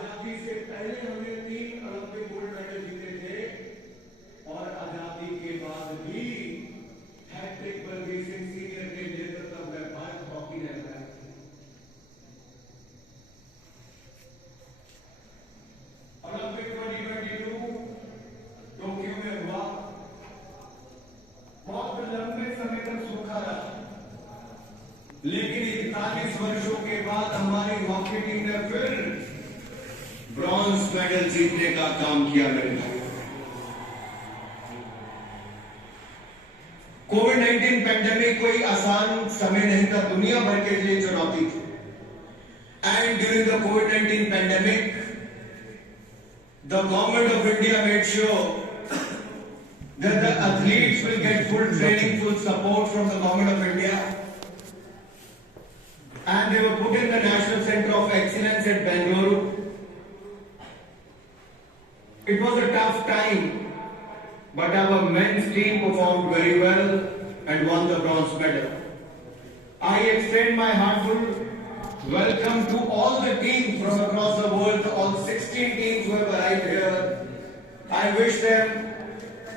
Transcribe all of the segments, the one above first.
आजादी से पहले हमने 3 ओलंपिक गोल्ड मेडल जीते थे और आजादी के बाद भी हैट्रिक बलबीर सिंह सीनियर के नेतृत्व में भारत हॉकी रहता है। ओलंपिक 2022 टोक्यो में हुआ, बहुत लंबे समय तक सूखा रहा, लेकिन 41 वर्षों के बाद हमारी हॉकी टीम ने फिर ब्रॉन्ज मेडल जीतने का काम किया। मेरे भाई, कोविड-19 पेंडेमिक कोई आसान समय नहीं था, दुनिया भर के लिए चुनौती थी। And during the covid pandemic the government of India made sure that the athletes will get full training, full support from the government of India, and they were put in the National Center of Excellence at Bengaluru. It was a tough time, but our men's team performed very well and won the bronze medal. I extend my heartfelt welcome to all the teams from across the world, all 16 teams who have arrived here. I wish them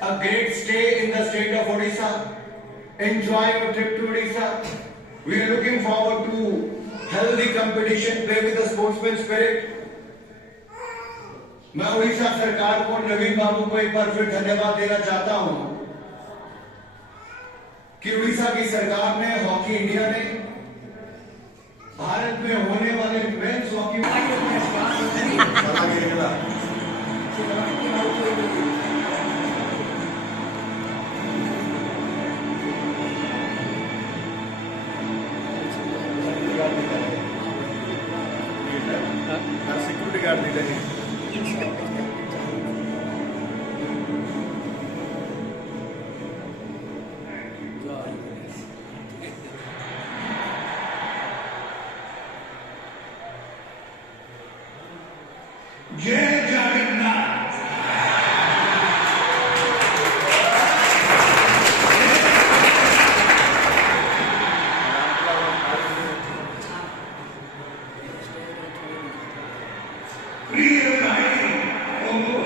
a great stay in the state of Odisha. Enjoy your trip to Odisha. We are looking forward to healthy competition, play with the sportsman spirit. मैं उड़ीसा सरकार को, नवीन बाबू को एक बार फिर धन्यवाद देना चाहता हूं कि उड़ीसा की सरकार ने, हॉकी इंडिया ने भारत में होने वाले मेंस हॉकी सिक्योरिटी गार्ड